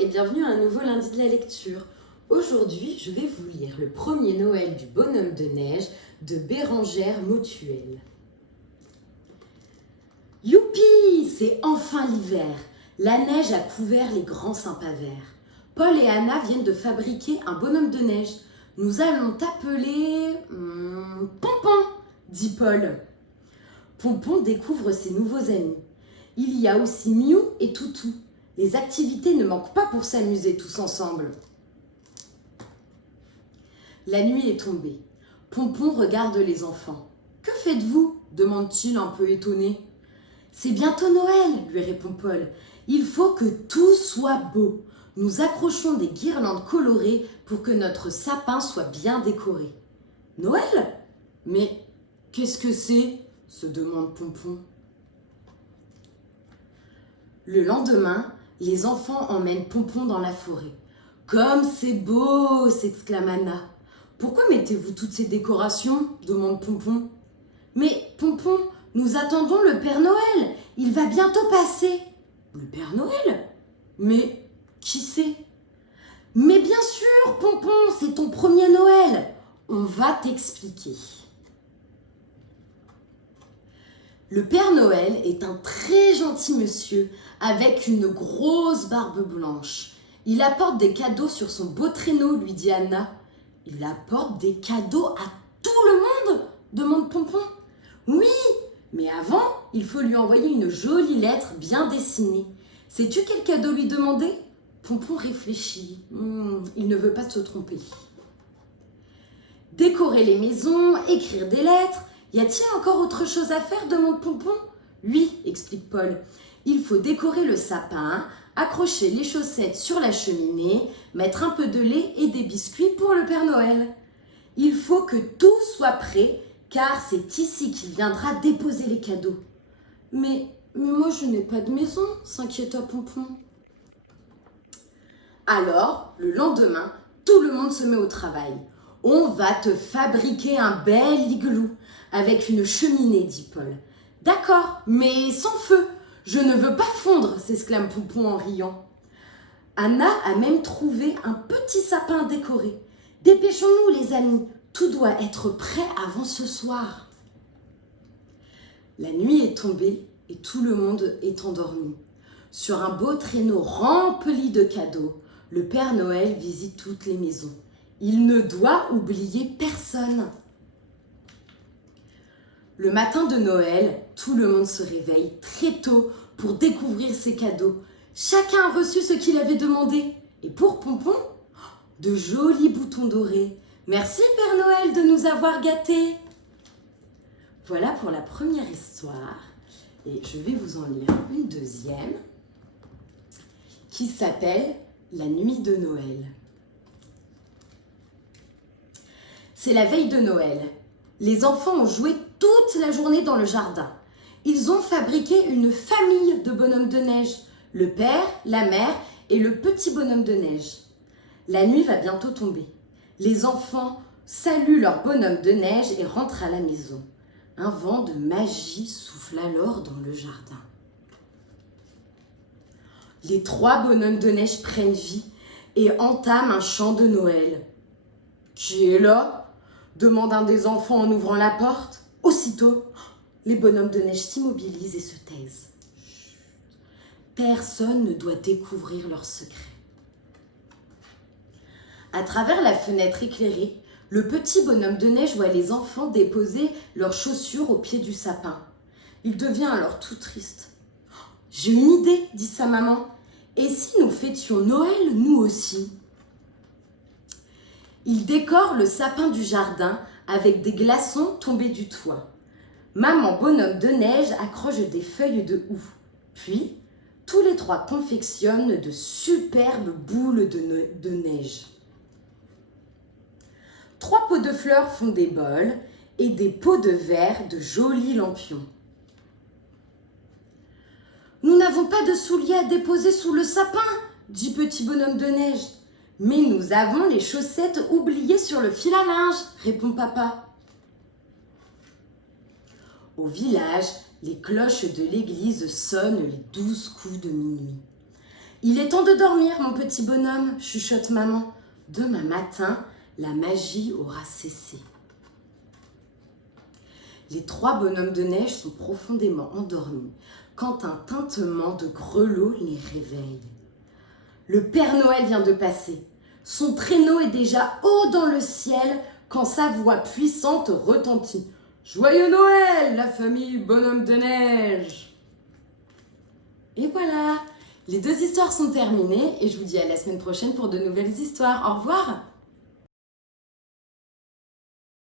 et bienvenue à un nouveau lundi de la lecture. Aujourd'hui, je vais vous lire le premier Noël du bonhomme de neige de Bérengère Mottuel. Youpi, c'est enfin l'hiver. La neige a couvert les grands sympavers. Paul et Anna viennent de fabriquer un bonhomme de neige. Nous allons t'appeler Pompon, dit Paul. Pompon découvre ses nouveaux amis. Il y a aussi Miou et Toutou. Les activités ne manquent pas pour s'amuser tous ensemble. La nuit est tombée. Pompon regarde les enfants. « Que faites-vous » demande-t-il un peu étonné. « C'est bientôt Noël » lui répond Paul. « Il faut que tout soit beau. Nous accrochons des guirlandes colorées pour que notre sapin soit bien décoré. »« Noël ? Mais qu'est-ce que c'est » se demande Pompon. Le lendemain, les enfants emmènent Pompon dans la forêt. « Comme c'est beau !» s'exclame Anna. « Pourquoi mettez-vous toutes ces décorations ?» demande Pompon. « Mais Pompon, nous attendons le Père Noël. Il va bientôt passer. »« Le Père Noël ? Mais qui c'est ?»« Mais bien sûr, Pompon, c'est ton premier Noël. On va t'expliquer. » Le Père Noël est un très gentil monsieur avec une grosse barbe blanche. Il apporte des cadeaux sur son beau traîneau, lui dit Anna. Il apporte des cadeaux à tout le monde demande Pompon. Oui, mais avant, il faut lui envoyer une jolie lettre bien dessinée. Sais-tu quel cadeau lui demander ? Pompon réfléchit. Il ne veut pas se tromper. Décorer les maisons, écrire des lettres. Y a-t-il encore autre chose à faire demande Pompon. Oui, explique Paul. Il faut décorer le sapin, accrocher les chaussettes sur la cheminée, mettre un peu de lait et des biscuits pour le Père Noël. Il faut que tout soit prêt, car c'est ici qu'il viendra déposer les cadeaux. Mais moi je n'ai pas de maison, s'inquiéta Pompon. Alors, le lendemain, tout le monde se met au travail. On va te fabriquer un bel igloo avec une cheminée, dit Paul. D'accord, mais sans feu. Je ne veux pas fondre, s'exclame Pompon en riant. Anna a même trouvé un petit sapin décoré. Dépêchons-nous, les amis, tout doit être prêt avant ce soir. La nuit est tombée et tout le monde est endormi. Sur un beau traîneau rempli de cadeaux, le Père Noël visite toutes les maisons. Il ne doit oublier personne. Le matin de Noël, tout le monde se réveille très tôt pour découvrir ses cadeaux. Chacun a reçu ce qu'il avait demandé. Et pour Pompon, de jolis boutons dorés. Merci Père Noël de nous avoir gâtés. Voilà pour la première histoire. Et je vais vous en lire une deuxième qui s'appelle La nuit de Noël. C'est la veille de Noël. Les enfants ont joué toute la journée dans le jardin. Ils ont fabriqué une famille de bonhommes de neige. Le père, la mère et le petit bonhomme de neige. La nuit va bientôt tomber. Les enfants saluent leur bonhomme de neige et rentrent à la maison. Un vent de magie souffle alors dans le jardin. Les trois bonhommes de neige prennent vie et entament un chant de Noël. « Qui est là ?» demande un des enfants en ouvrant la porte. Aussitôt, les bonhommes de neige s'immobilisent et se taisent. Personne ne doit découvrir leur secret. À travers la fenêtre éclairée, le petit bonhomme de neige voit les enfants déposer leurs chaussures au pied du sapin. Il devient alors tout triste. « J'ai une idée, dit sa maman. Et si nous fêtions Noël, nous aussi ?» Il décore le sapin du jardin avec des glaçons tombés du toit. Maman bonhomme de neige accroche des feuilles de houx. Puis, tous les trois confectionnent de superbes boules de neige. 3 pots de fleurs font des bols et des pots de verre de jolis lampions. « Nous n'avons pas de souliers à déposer sous le sapin, dit petit bonhomme de neige. Mais nous avons les chaussettes oubliées sur le fil à linge, répond papa. Au village, les cloches de l'église sonnent les 12 coups de minuit. Il est temps de dormir, mon petit bonhomme, chuchote maman. Demain matin, la magie aura cessé. Les 3 bonhommes de neige sont profondément endormis quand un tintement de grelots les réveille. Le Père Noël vient de passer. Son traîneau est déjà haut dans le ciel quand sa voix puissante retentit. « Joyeux Noël, la famille bonhomme de neige !» Et voilà, les 2 histoires sont terminées et je vous dis à la semaine prochaine pour de nouvelles histoires. Au revoir!